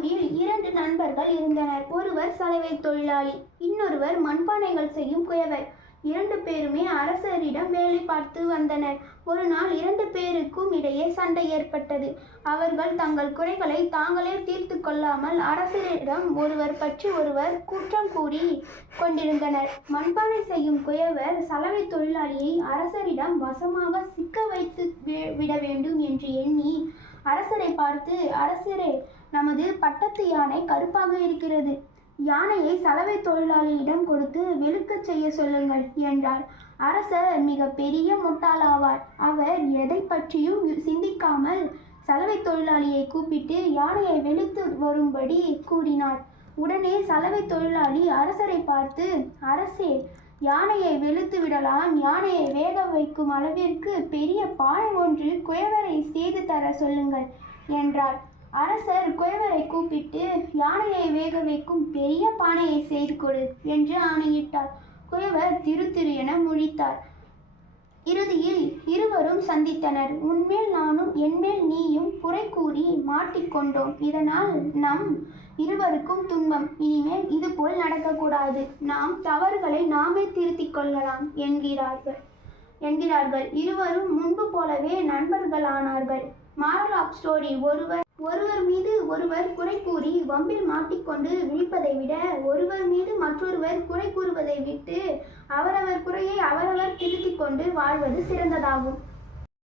ஊரில் 2 நண்பர்கள் இருந்தனர். ஒருவர் சலவை தொழிலாளி, இன்னொருவர் மண்பானைகள் செய்யும் குயவர். 2 பேருமே அரசரிடம் வேலை பார்த்து வந்தனர். ஒரு நாள் 2 பேருக்கும் இடையே சண்டை ஏற்பட்டது. அவர்கள் தங்கள் குறைகளை தாங்களே தீர்த்து கொள்ளாமல் அரசரிடம் ஒருவர் பற்றி ஒருவர் குற்றம் கூறி கொண்டிருந்தனர். மண்பானை செய்யும் குயவர் சலவை தொழிலாளியை அரசரிடம் வசமாக சிக்க வைத்து விட வேண்டும் என்று எண்ணி அரசரை பார்த்து, அரசரே, நமது பட்டத்து யானை கருப்பாக இருக்கிறது. யானையை சலவை தொழிலாளியிடம் கொடுத்து வெளுக்கச் செய்ய சொல்லுங்கள் என்றார். அரசர் மிக பெரிய முட்டாளாவார். அவர் எதை பற்றியும் சிந்திக்காமல் சலவை தொழிலாளியை கூப்பிட்டு யானையை வெளுத்து வரும்படி கூறினார். உடனே சலவை தொழிலாளி அரசரை பார்த்து, அரசே, யானையை வெளுத்து விடலாம். யானையை வேக வைக்கும் அளவிற்கு பெரிய பானை ஒன்று குயவரை செய்து தர சொல்லுங்கள் என்றார். அரசர் குயவரை கூப்பிட்டு, யானையை வேக வைக்கும் பெரிய பானையை செய்து கொடு என்று ஆணையிட்டார். குயவர் திரு திரு என முழித்தார். இறுதியில் இருவரும் சந்தித்தனர். உன்மேல் நானும் என்மேல் நீயும் குறை கூறி மாட்டிக்கொண்டோம். இதனால் நம் இருவருக்கும் துன்பம். இனிமேல் இதுபோல் நடக்கக்கூடாது. நாம் தவறுகளை நாமே திருத்திக் கொள்ளலாம் என்கிறார்கள். இருவரும் முன்பு போலவே நண்பர்களானார்கள். மாரல் ஆஃப் ஸ்டோரி: ஒருவர் மீது ஒருவர் குறை கூறி வம்பில் மாட்டிக்கொண்டு விழிப்பதை விட ஒருவர் மீது மற்றொருவர் குறை கூறுவதை விட்டு அவரவர் குறையை அவரவர் திருத்திக் கொண்டு வாழ்வது சிறந்ததாகும்.